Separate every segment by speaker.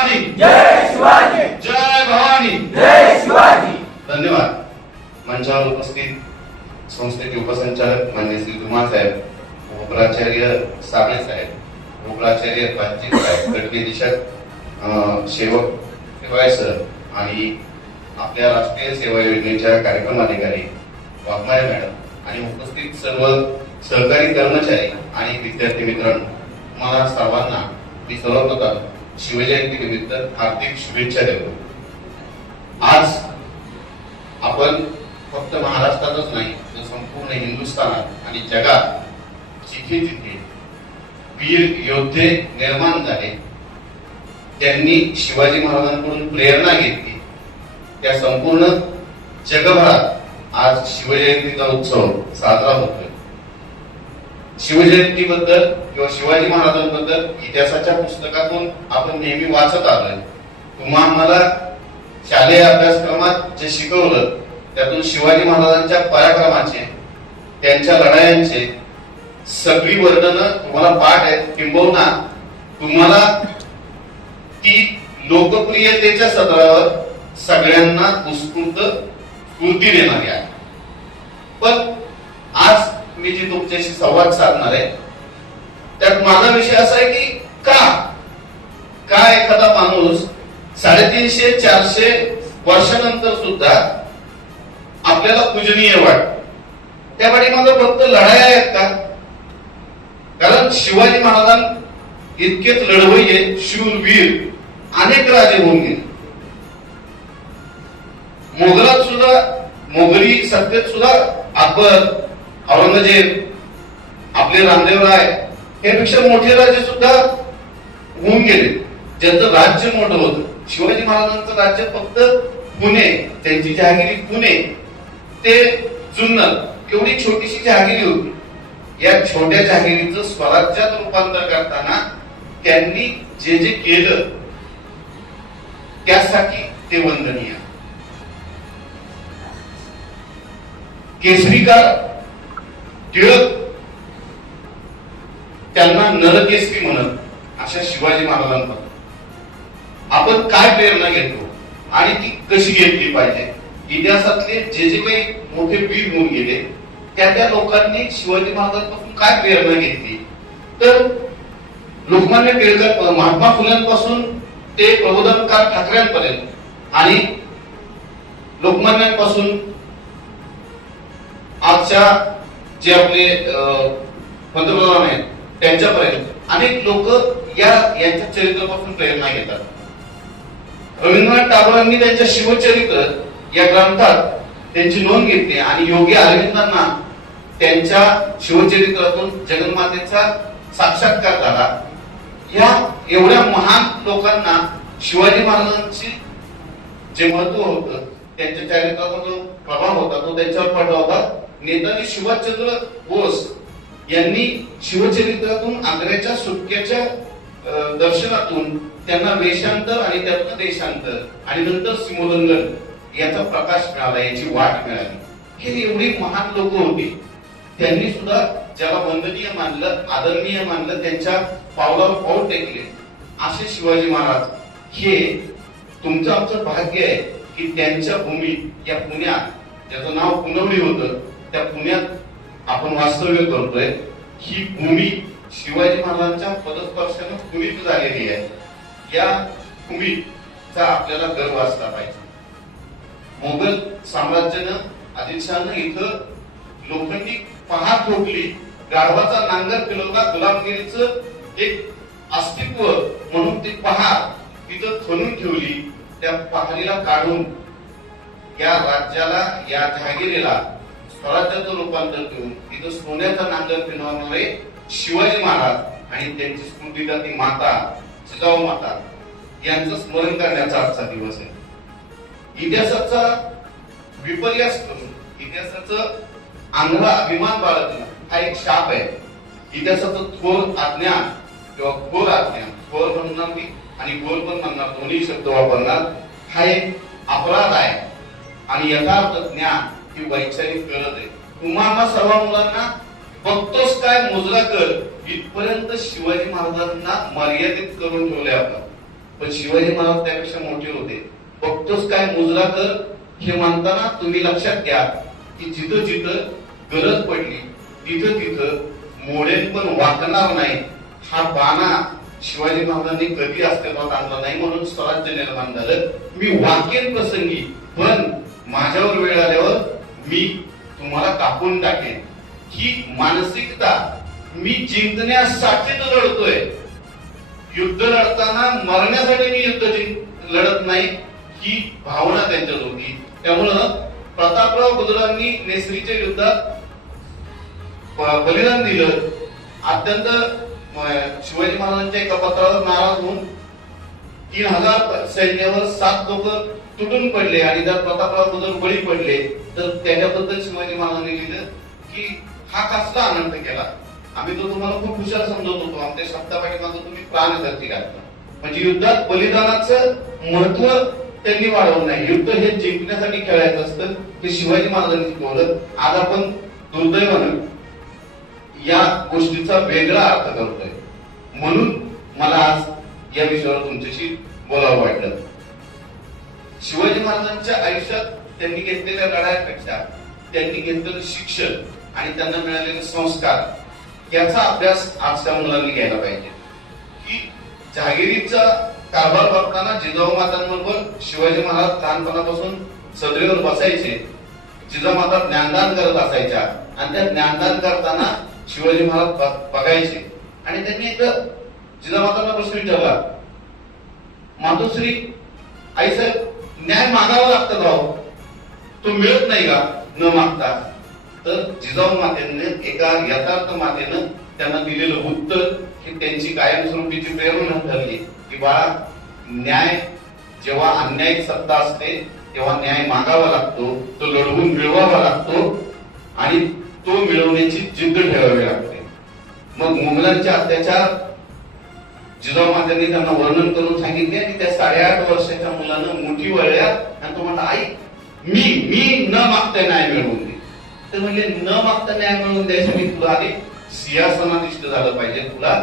Speaker 1: भवानी।
Speaker 2: जय शिवाजी।
Speaker 1: जय भवानी।
Speaker 2: जय शिवाजी।
Speaker 1: धन्यवाद। मंचावर उपस्थित संस्थेचे उपसंचालक मान्य श्री धुमा साहेब उपप्राचार्य साबळे साहेब उपप्राचार्य बातचीत साहेब अं, सेवक शिवाय सर आणि आपल्या राष्ट्रीय सेवा योजनेच्या कार्यक्रम अधिकारी वाघमारे मॅडम आणि उपस्थित सर्व सहकारी कर्मचारी आणि विद्यार्थी मित्रांनो मला सर्वांना मी सर्वप्रथम शिवजयंती निमित्त हार्दिक शुभेच्छा देतो. आज आपण फक्त महाराष्ट्रातच नाही तर संपूर्ण हिंदुस्थानात आणि जगात जिथे जिथे वीर योद्धे निर्माण झाले त्यांनी शिवाजी महाराजांकडून प्रेरणा घेतली त्या संपूर्ण जगभरात आज शिवजयंतीचा उत्सव साजरा होतोय. शिवजयंतीबद्दल किंवा शिवाजी महाराजांबद्दल इतिहासाच्या पुस्तकातून आपण नेहमी वाचत आलोय. तुम्हा आम्हाला शालेय अभ्यासक्रमात जे शिकवलं त्यातून शिवाजी महाराजांच्या पराक्रमाचे त्यांच्या लढायांचे सगळी वर्णनं तुम्हाला पाठ आहेत. किंबहुना तुम्हाला ती लोकप्रियतेच्या सदरावर सगळ्यांना उत्स्फूर्त स्फूर्ती देणारी आहे. पण मी जी तुमच्याशी संवाद साधणार आहे त्यात माझा विषय असा आहे की का? का एखादा माणूस साडेतीनशे चारशे वर्षानंतर सुद्धा आपल्याला पूजनीय वाटत? त्या पाठीमागे फक्त लढाया आहेत का? कारण शिवाजी महाराजां इतकेच लढवय्ये शूरवीर अनेक राजे होऊन गेले मोगलात सुद्धा मोगरी सत्तेत सुद्धा अकबर औरंगजेब आपले रामदेव राय यापेक्षा मोठे राजे सुद्धा होऊन गेले. ज्यांचं राज्य मोठं होतं. शिवाजी महाराजांचं राज्य फक्त पुणे त्यांची जहागिरी पुणे. ते जुन्नर एवढी छोटीशी जहागिरी होती. या छोट्या जहागिरीचं स्वराज्यात रूपांतर करताना त्यांनी जे जे केलं त्यासाठी ते वंदनीय. केसरीकार टिळक. त्यांना नरकेसरी म्हणत अशा शिवाजी महाराजांबद्दल आपण काय प्रेरणा घेतो? आणि ती कशी घेतली पाहिजे? इतिहासातले जे जे काही मोठे वीर होऊन गेले त्या त्या लोकांनी शिवाजी महाराजांपासून काय प्रेरणा घेतली? तर लोकमान्य टिळकर महात्मा फुल्यांपासून ते प्रबोधनकार ठाकरेंपर्यंत आणि लोकमान्यांपासून आजच्या जे आपले पंतप्रधान आहेत त्यांच्यापर्यंत. अनेक लोक या यांच्या चरित्रापासून प्रेरणा घेतात. रवींद्रनाथ टागोरांनी त्यांच्या शिवचरित्र या ग्रंथात त्यांची नोंद घेतली आणि योगी अरविंदांना त्यांच्या शिवचरित्रातून जगन्मातेचा साक्षात्कार झाला. या एवढ्या महान लोकांना शिवाजी महाराजांची जे महत्त्व होतं त्यांच्या चरित्राचा जो प्रभाव होता तो त्यांच्यावर पडला होता. नेताजी सुभाषचंद्र बोस यांनी शिवचरित्रातून आग्र्याच्या सुटक्याच्या दर्शनातून त्यांना वेशांतर आणि त्यातनं देशांतर आणि नंतर सिमोल्लंघन याचा प्रकाश मिळाला याची वाट मिळाली. हे एवढी महान लोक होती. त्यांनी सुद्धा ज्याला वंदनीय मानलं आदरणीय मानलं त्यांच्या पावलावर पाऊल टेकले. असे शिवाजी महाराज हे तुमचं आमचं भाग्य आहे की त्यांच्या भूमीत या पुण्यात ज्याचं नाव पुनवली होतं त्या पुण्यात आपण वास्तव्य करतोय. ही भूमी शिवाजी महाराजांच्या पदस्पर्शाने भूमीत झालेली आहे. या भूमीचा आपल्याला गर्व असला पाहिजे. मोगल साम्राज्यानं आदिलशहानं इथं लोखंडी पहा ठोकली. गाढवाचा नांगर फिरवला गुलामगिरीच एक अस्तित्व म्हणून ती पहा तिथं खणून ठेवली. त्या पहारीला काढून या राज्याला या जहागिरीला स्वराज्याचं रूपांतर करून तिथं सोन्याचा नांगर फिरवणारे शिवाजी महाराज आणि त्यांची स्मृतीला ती माता जिजाऊ माता यांचं स्मरण करण्याचा आजचा दिवस आहे. इतिहासाचा विपर्यास करून इतिहासाचं आंधळा अभिमान बाळगणं हा एक शाप आहे. इतिहासाचं थोर अज्ञान किंवा घोर अज्ञान थोर म्हणणार मी आणि घोर पण म्हणणार दोन्ही शब्द वापरणार हा एक अपराध आहे. आणि यथार्थ ज्ञान ही वैचारिक गरज आहे. तुम्हा सर्व मुलांना बघतोस काय मोजला कर इथपर्यंत शिवाजी महाराजांना मर्यादित करून ठेवले आपण पण शिवाजी महाराज त्यापेक्षा मोठे होते. बघतोस काय मोजला कर हे म्हणताना तुम्ही लक्षात घ्या की जिथं जिथं गरज पडली तिथं तिथं मोडेन पण वाकणार नाही. हा बाणा शिवाजी महाराजांनी कधी अस्तित्वात आणला नाही म्हणून स्वराज्य निर्माण झालं. मी वाकेन प्रसंगी पण माझ्यावर वेळ आल्यावर मी तुम्हाला कापून टाकेन. ही मानसिकता मी जिंकण्यासाठी तो लढतोय. युद्ध लढताना मरण्यासाठी मी युद्ध जिंक लढत नाही. ही भावना त्यांच्यात होती. त्यामुळं प्रतापराव गुजरांनी नेसरीच्या युद्धात बलिदान दिलं. अत्यंत शिवाजी महाराजांच्या एका पत्रावर नाराज होऊन तीन हजार सैन्यावर सात लोक तुटून पडले आणि जर प्रतापराव गुजर बळी पडले तर त्याच्याबद्दल शिवाजी महाराजांनी लिहिलं की हा कसला आनंद केला. आम्ही तो तुम्हाला खूप हुशार समजत होतो. आमच्या शब्दापाठी माझं तुम्ही प्राण धरती घातला म्हणजे युद्धात बलिदानाचं महत्त्व त्यांनी वाढवलं नाही. युद्ध हे जिंकण्यासाठी खेळायचं असतं हे शिवाजी महाराजांनी शिकवलं आज आपण दुर्दैवानं या गोष्टीचा वेगळा अर्थ करतोय. म्हणून मला आज या विषयावर तुमच्याशी बोलावं वाटलं. शिवाजी महाराजांच्या आयुष्यात त्यांनी घेतलेल्या लढायापेक्षा त्यांनी घेतलेलं शिक्षण आणि त्यांना मिळालेले संस्कार याचा अभ्यास आजच्या मुलांनी घ्यायला पाहिजे. की जहागिरीचा कारभार बघताना जिजाऊ मातांबरोबर शिवाजी महाराज लहानपणापासून सदरेवर बसायचे. जिजामाता ज्ञानदान करत असायच्या आणि त्या ज्ञानदान करताना शिवाजी महाराज बघायचे. आणि त्यांनी एक जिजामातांना प्रश्न विचारला मातोश्री आई साहेब न्याय मागावा लागतं का तो मिळत नाही का? न मागता. तर जिजाऊ मातेने एका यथार्थ मातेनं त्यांना दिलेलं उत्तर ही त्यांची कायमस्वरूपीची प्रेरणा ठरली की बाळा न्याय जेव्हा अन्यायिक सत्ता असते तेव्हा न्याय मागावा लागतो तो लढवून मिळवावा लागतो आणि तो मिळवण्याची जिद्द ठेवावी लागते. मग मुघलांचे अत्याचार जिजाऊ मात्यांनी त्यांना वर्णन करून सांगितले आणि त्या साडेआठ वर्षाच्या मुलानं मोठी वळल्या आणि तो म्हणला आई मी मी न मागता न्याय मिळवून दे. तर म्हणजे न मागता न्याय मिळवून द्यायसाठी तुला आधी सिंहासनाधिष्ठ झालं पाहिजे तुला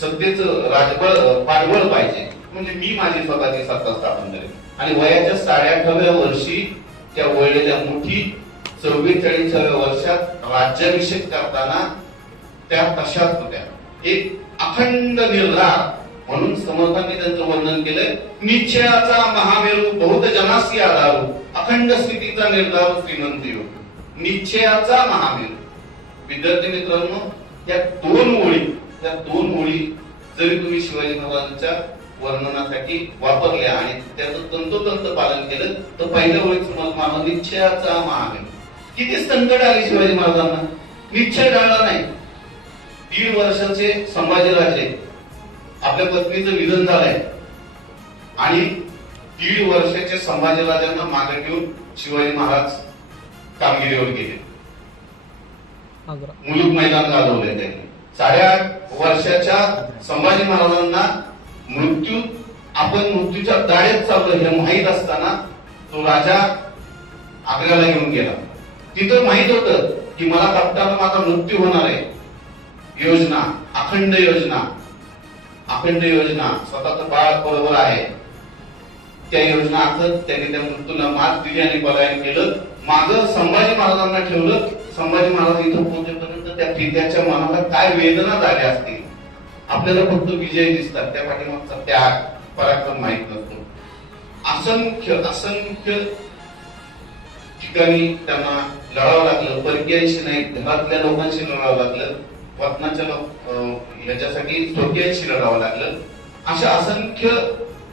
Speaker 1: सत्तेचं राजबळ पाठबळ पाहिजे. म्हणजे मी माझी स्वतःची सत्ता स्थापन करेन. आणि वयाच्या साडेआठव्या वर्षी त्या वळलेल्या मोठी चव्वेचाळीसाव्या वर्षात राज्याभिषेक करताना त्या तशाच होत्या. एक अखंड निर्धार म्हणून समर्थांनी त्यांचं वर्णन केलंय. निश्चयाचा महामेरू बहुत जनासी आधारू अखंड स्थितीचा निर्धार श्रीमंत योग निश्चयाचा महामेरू. विद्यार्थी मित्रांनो या दोन ओळी त्या दोन ओळी जरी तुम्ही शिवाजी महाराजांच्या वर्णनासाठी वापरल्या आणि त्याचं तंतोतंत पालन केलं तर पहिल्या ओळीत मत मानव निश्चयाचा महामेरू. किती संकट आली शिवाजी महाराजांना? निश्चय डाळला नाही. दीड वर्षाचे संभाजीराजे आपल्या पत्नीचं निधन झालंय. आणि दीड वर्षाचे संभाजीराजांना मागे ठेवून शिवाजी महाराज कामगिरीवर गेले. मुलुक मैदान गाजवले त्यांनी. साडेआठ वर्षाच्या संभाजी महाराजांना मृत्यू आपण मृत्यूच्या दाढेत चाललो हे माहीत असताना तो राजा आग्र्याला घेऊन गेला. तिथं माहीत होतं की मला कप्ताना माझा मृत्यू होणार आहे. योजना अखंड योजना अखंड योजना स्वतःच बाळ बरोबर आहे. त्या योजना आखत त्यांनी त्या मृत्यूला मात दिली आणि पलायन केलं. माग संभाजी महाराजांना ठेवलं. संभाजी महाराज इथं पोहोचेपर्यंत त्या पित्याच्या मनाला काय वेदना झाल्या असतील? आपल्याला फक्त विजय दिसतात. त्या पाठीमागचा त्याग पराक्रम माहीत नसतो. असंख्य असंख्य ठिकाणी त्यांना लढावं लागलं. परकीयांशी नाही. घरातल्या लोकांशी लढावं लागलं. वतनाच्या लोक- अं, ह्याच्यासाठी स्वकीयांशी लागलं. अशा असंख्य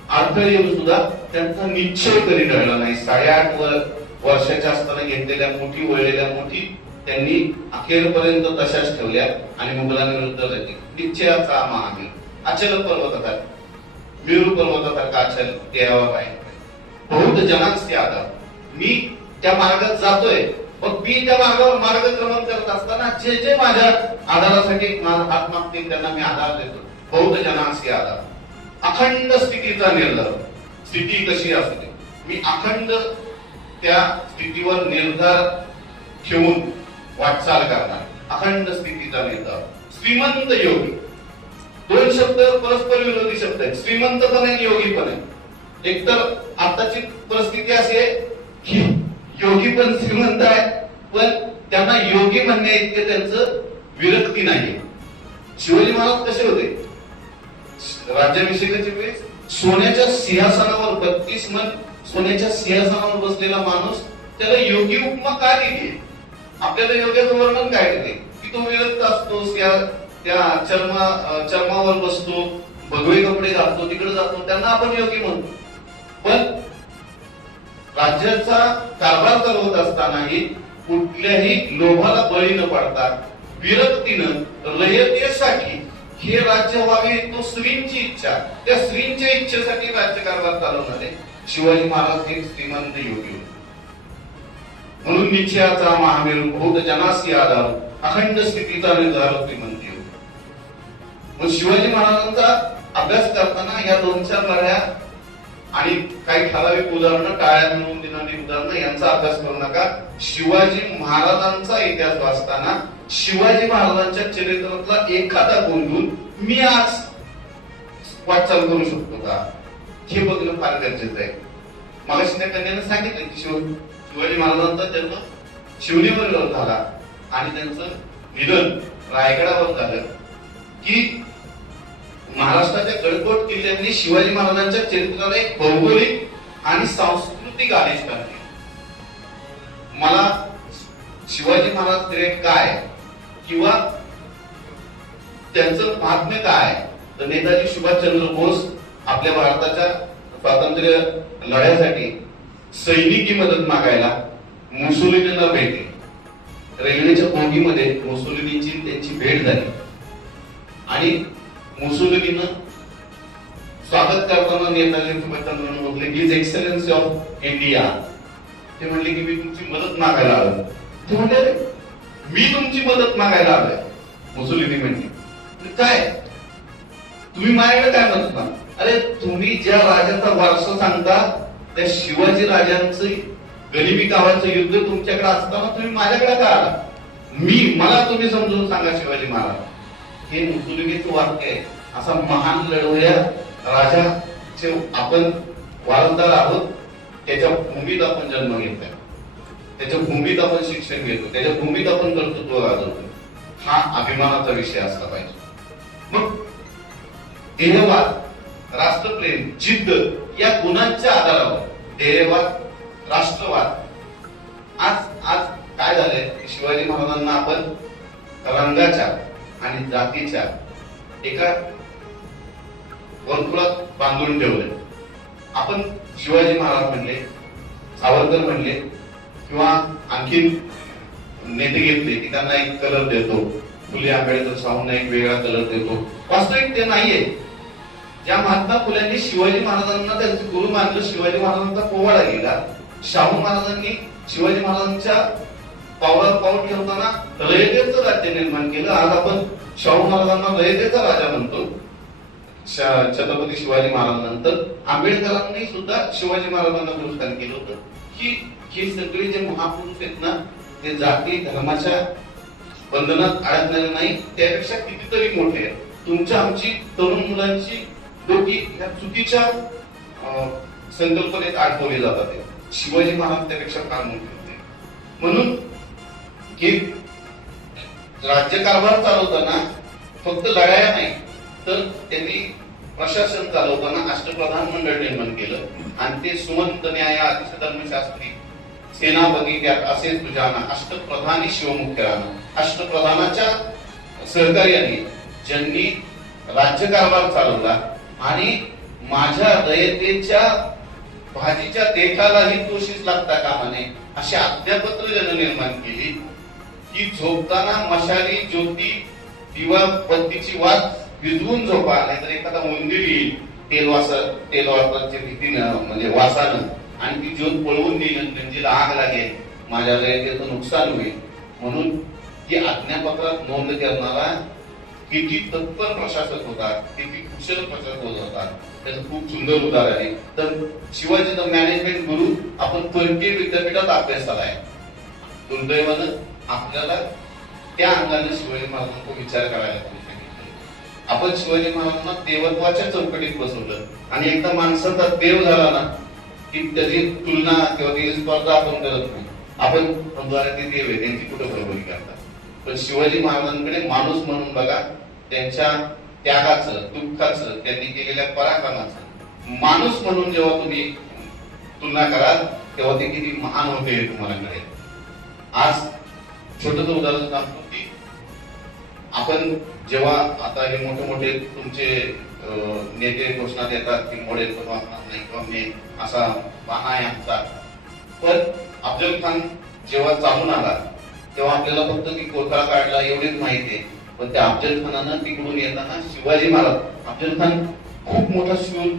Speaker 1: अडथळे येऊन सुद्धा त्यांचा निश्चय कधी टळला नाही. साडेआठ वर वर्षाच्या असताना घेतलेल्या मोठी वळलेल्या मोठी त्यांनी अखेरपर्यंत तशाच ठेवल्या आणि मुघलांविरुद्ध लढली. निश्चयाचा महावीर अचल पर्वताचा मेरू पर्वतासारखा अचल? देवावर आहे बहुत ते आता मी त्या मार्गात जातोय. मग मी त्या मार्गावर मार्गक्रमण करत असताना जे जे माझ्या आधारासाठी माझा हात मागतील त्यांना मी आधार देतो. बहुत जनासी आधार. अखंड स्थितीचा निर्धार. स्थिती कशी असते? मी अखंड त्या स्थितीवर निर्धार ठेवून वाटचाल करणार. अखंड स्थितीचा निर्धार. श्रीमंत योगी. दोन शब्द परस्पर विरोधी शब्द आहेत. श्रीमंत पण आहे योगी पण आहे एकतर आताची परिस्थिती अशी आहे की योगी पण श्रीमंत आहे पण त्यांना योगी म्हणण्या इतके त्यांचं विरक्ती नाही. शिवाजी महाराज कसे होते? राज्याभिषेकाच्या वेळेस सोन्याच्या सिंहासनावर बत्तीस मन सोन्याच्या सिंहासनावर बसलेला माणूस त्याला योगी उपमा काय दिली? आपल्याला योग्याचं वर्णन काय दिले की तो विरक्त असतो त्या- त्या चर्मा चर्मावर बसतो भगवे कपडे घालतो तिकडे जातो त्यांना आपण योगी म्हणतो. पण राज्याचा कारभार चालवत असतानाही कुठल्याही लोभाला बळी न पडता विरक्तीनं रयतेसाठी हे राज्य व्हावे तो स्त्रींची इच्छा. त्या स्त्रींच्या इच्छेसाठी राज्यकारभार चालवणारे शिवाजी महाराज हे श्रीमंत योगी होते. म्हणून निश्चयाचा महामेरू बहुत जनासी आधार अखंड स्थितीचा निर्धार श्रीमंत योग. मग शिवाजी महाराजांचा अभ्यास करताना या दोन चार लढ्या आणि काही ठराविक उदाहरणं टाळ्यात मिळवून देणारी उदाहरणं यांचा अभ्यास करू नका. शिवाजी महाराजांचा इतिहास वाचताना शिवाजी महाराजांच्या चरित्रातला एखादा गोंधून मी आज वाटचाल करू शकतो का? हे बघणं फार गरजेचं आहे. मगाशी कन्याने सांगितलं की शिव शिवाजी महाराजांचा जन्म शिवनेवर झाला आणि त्यांचं निधन रायगडावर झालं. की महाराष्ट्राच्या गडकोट किल्ल्यांनी शिवाजी महाराजांच्या चरित्राला एक भौगोलिक आणि सांस्कृतिक आदेश टाकले मला शिवाजी महाराज तरी काय किंवा त्यांचं महात्म्य काय? तर नेताजी सुभाषचंद्र बोस आपल्या भारताच्या स्वातंत्र्य लढ्यासाठी सैनिकी मदत मागायला मुसोलिनीला भेटले. रेल्वेच्या बोगीमध्ये मुसोलिनीची त्यांची भेट झाली. आणि मुसोलिनीनं स्वागत करताना नेताजी सुभाषचंद्र म्हटले की एक्सलन्सी ऑफ इंडिया ते म्हणले की मी तुमची मदत मागायला आलो ते म्हणले मी तुमची मदत मागायला आलोय. मुसोलिनी म्हणले काय? तुम्ही माझ्याकडे काय म्हणता अरे तुम्ही ज्या राजाचा वारसा सांगता त्या शिवाजी राजांचं गरिबी गावाचं युद्ध तुमच्याकडे असताना तुम्ही माझ्याकडे का आला? मी मला तुम्ही समजून सांगा शिवाजी महाराज. हे मुसुलिमीचं वाक्य आहे. असा महान लढवया राजाचे आपण वारंदार आहोत त्याच्या भूमीत आपण जन्म घेतोय त्याच्या भूमीत आपण शिक्षण घेतो त्याच्या भूमीत आपण कर्तृत्व गाजवतो हा अभिमानाचा विषय असला पाहिजे. मग ध्येयवाद राष्ट्रप्रेम जिद्द या गुणांच्या आधारावर ध्येयवाद राष्ट्रवाद आज आज काय झालंय? शिवाजी महाराजांना आपण रंगाच्या आणि जातीच्या एका वर्तुळात बांधून ठेवले. आपण शिवाजी महाराज म्हणले सावरकर म्हणले किंवा आणखीन नेते घेतले की त्यांना एक कलर देतो. फुले आंबेडकर साहूंना एक वेगळा कलर देतो. वास्तविक ते नाहीये. ज्या महात्मा फुल्यांनी शिवाजी महाराजांना त्यांचे गुरु मानलं शिवाजी महाराजांचा पोवाडा गेला शाहू महाराजांनी शिवाजी महाराजांच्या पावलात पाऊल ठेवताना रयतेचं राज्य निर्माण केलं. आज आपण शाहू महाराजांना रयतेचा राजा म्हणतो. छत्रपती शिवाजी महाराजांनंतर आंबेडकरांनी सुद्धा शिवाजी महाराजांना पुरस्कार केलं होतं. की हे सगळे जे महापुरुष आहेत ना ते जाती धर्माच्या बंधनात अडकलेले नाही त्यापेक्षा कितीतरी मोठे आहेत. तुमच्या आमची तरुण मुलांची डोकी ह्या चुकीच्या अं, संकल्पनेत अडकवली जातात. शिवाजी महाराज त्यापेक्षा फार मोठे होते. म्हणून हे राज्यकारभार चालवताना फक्त लढाया नाही तर त्यांनी प्रशासन चालवताना अष्टप्रधान मंडळ निर्माण केलं. आणि ते सुमंत न्याय अतिशय धर्मशास्त्री सेनापती त्यात असे सुजाना अष्टप्रधानी शिवमुख्य राणा अष्टप्रधानाच्या सहकार्याने ज्यांनी राज्यकारभार चालवला आणि माझ्या रयतेच्या भाजीच्या देठालाही दोषीच लागता कामा नये अशी आज्ञापत्र ज्यानं निर्माण केली की झोपताना मशाली ज्योती दिवा बत्तीची वात विझवून झोपा नाहीतर एखादा उंदीर येईल तेल वास तेल वासाच्या भीतीनं म्हणजे वासानं आणि ती ज्योत पळवून नेईल गंजीला त्यांची आग लागेल. माझ्या त्याचं नुकसान होईल. म्हणून ही आज्ञापत्रात नोंद करणारा किती तत्पर प्रशासक होता किती कुशल प्रशासक होत होता त्याचं खूप सुंदर उदाहरण आहे. तर शिवाजी मॅनेजमेंट गुरु आपण परकीय विद्यापीठात अभ्यासाला आहे. दुर्दैवानं आपल्याला त्या अंगाने शिवाजी महाराजांचा विचार करायला सांगितलं. आपण शिवाजी महाराजांना देवत्वाच्या चौकटीत बसवलं. आणि एकदा माणसाचा देव झाला ना की त्याची तुलना किंवा त्याची स्पर्धा आपण करत नाही. आपण समजा ते देव आहे त्यांची कुठं बरोबरी करतात? पण शिवाजी महाराजांकडे माणूस म्हणून बघा त्यांच्या त्यागाचं दुःखाचं त्यांनी केलेल्या पराक्रमाचं. माणूस म्हणून जेव्हा तुम्ही तुलना कराल तेव्हा ते किती महान होते तुम्हाला कळेल. आज छोटस उदाहरण सांगतो की आपण जेव्हा आता हे मोठे मोठे तुमचे नेते घोषणा देतात की मोडेल पण वापरणार नाही किंवा मी असा बाणा आहे आमचा. पण अफजल खान जेव्हा चालून आला तेव्हा आपल्याला फक्त की कोथळा काढला एवढीच माहिती आहे. पण त्या अफजल खानानं तिकडून येताना शिवाजी महाराज अफजल खान खूप मोठा शूर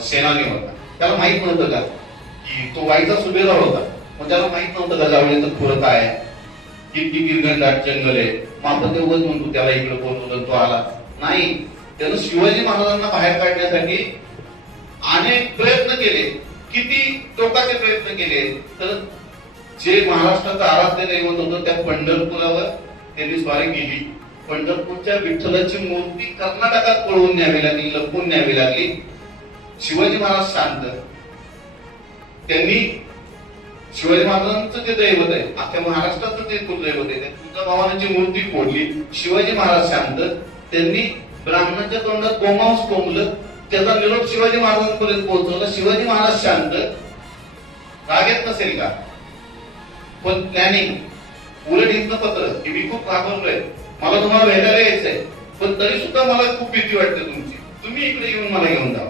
Speaker 1: सेनानी होता. त्याला माहीत नव्हतं का? की तो वाईचा सुभेदार होता. मग त्याला माहीत नव्हतं का जावळीचं खुरं काय आहे? किती गिरगंडाट जंगल आहे. मग आपण तेवढंच म्हणतो त्याला इकडे बोलवलं तो आला. नाही. त्यानं शिवाजी महाराजांना बाहेर काढण्यासाठी अनेक प्रयत्न केले. किती टोकाचे प्रयत्न केले. तर जे महाराष्ट्राचं आराध्य दैवत होतं त्या पंढरपुरावर त्यांनी स्वारी केली. पंढरपूरच्या विठ्ठलाची मूर्ती कर्नाटकात पळवून न्यावी लागली लपवून न्यावी लागली. शिवाजी महाराज शांत. त्यांनी शिवाजी महाराजांचं जे दैवत आहे अख्ख्या महाराष्ट्राचं ते कुलदैवत आहे तुमच्या तुळजाभवानीची मूर्ती फोडली शिवाजी महाराज शांत त्यांनी ब्राह्मणाच्या तोंडात गोमांस कोंबलं त्याचा निरोप शिवाजी महाराजांपर्यंत पोहोचवला. शिवाजी महाराज शांत राग येत नसेल का? पण प्लॅनिंग उलट इथलं पत्र हे मी खूप घाबरलोय मला तुम्हाला भेटायला यायचंय पण तरी सुद्धा मला खूप भीती वाटते तुमची. तुम्ही इकडे येऊन मला घेऊन जा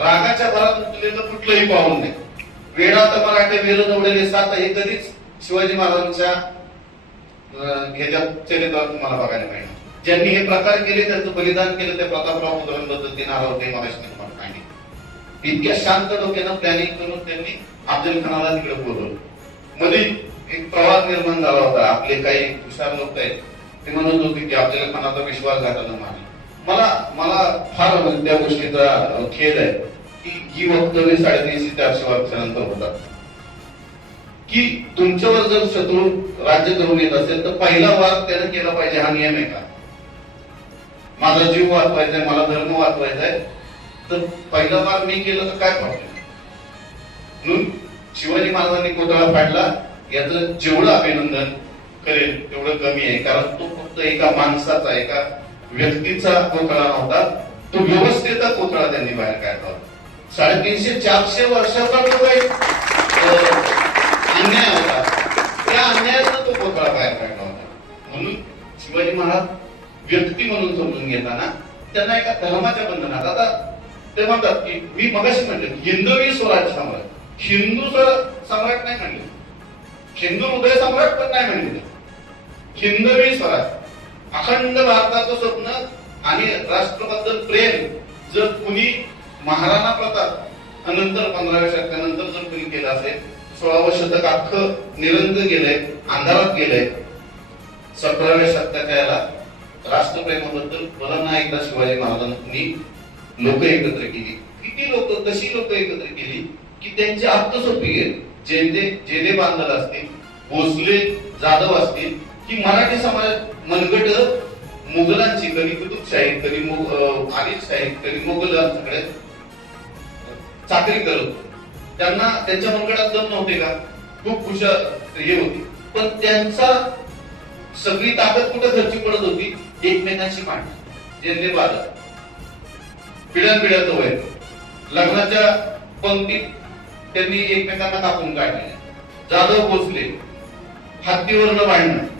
Speaker 1: रागाच्या भरात उचलेलं कुठलंही पाहून नाही. वेळात मराठे विरोध उडले सात हे कधीच शिवाजी महाराजांच्या ह्याच्यात ह्याच्या चरित्रात तुम्हाला बघायला मिळणार. ज्यांनी हे प्रकार केले त्यांचं बलिदान केलं त्या प्रतापराव मुद्रांबद्दल ते नाराज होते महाराष्ट्र तुम्हाला सांगितले. इतक्या शांत डोक्यानं प्लॅनिंग करून त्यांनी अफजल खानाला तिकडे बोलवलं. मध्ये एक प्रवाद निर्माण झाला होता आपले काही हुशार लोक आहेत ते म्हणत होते की अफजल खानाचा विश्वासघातानं मारला. मला मला फार त्या गोष्टीचा खेद आहे. की ही वक्तव्य साडेतीनशे चारशे वर्षानंतर होतात. की तुमच्यावर जर शत्रू राज्य करून येत असेल तर पहिला वाद त्यानं केला पाहिजे हा नियम आहे का? माझा जीव वाचवायचा आहे मला धर्म वाचवायचा आहे तर पहिला वाद मी केलं तर काय प्रॉब्लेम म्हणून शिवाजी महाराजांनी कोतळा फाडला याचं जेवढं अभिनंदन करेल तेवढं कमी आहे कारण तो फक्त एका माणसाचा एका व्यक्तीचा कोतळा नव्हता तो व्यवस्थेचा कोतळा त्यांनी बाहेर काढला होता. साडेतीनशे चारशे वर्षाचा जो काही अन्याय होता. त्या अन्यायाचा तो पोतळा बाहेर काढला होता. म्हणून शिवाजी महाराज व्यक्ती म्हणून समजून घेताना त्यांना एका धर्माच्या बंधनात आता ते म्हणतात की मी मगाशी म्हणले हिंदवी स्वराज्य सम्राट. हिंदू सम्राट नाही म्हणले. हिंदू हृदय सम्राट पण नाही म्हणले. हिंदवी स्वराज अखंड भारताचं स्वप्न आणि राष्ट्राबद्दल प्रेम जर कुणी महाराणा प्रताप नंतर पंधराव्या शतकानंतर जर कोणी केलं असेल. सोळावं शतक अख्खं निरंतर गेलंय अंधारात गेलंय. सतराव्या शतकाच्या याला राष्ट्रप्रेमाबद्दल पुन्हा एकदा शिवाजी महाराजांनी लोक एकत्र केली? किती लोक कशी लोक एकत्र केली? की त्यांची सोपी गेली. जेंदे जेने बांधल असतील भोसले जाधव असतील की मराठी समाज मनगट मुघलांची कधी कुतुबशाही कधी मुघ- आदिलशाही कधी मुघलांकडे चाकरी करत होते. त्यांना त्यांच्या मनगटात दम नव्हते का? खूप हुशार हे होती. पण त्यांचा सगळी ताकद कुठे खर्ची पडत होती? एकमेकांशी मांडली जेंदे बाधत पिढ्यान पिढ्यात वय. लग्नाच्या पंक्तीत त्यांनी एकमेकांना कापून काढले. जाधव भोसले. हत्तीवरनं भांडणं.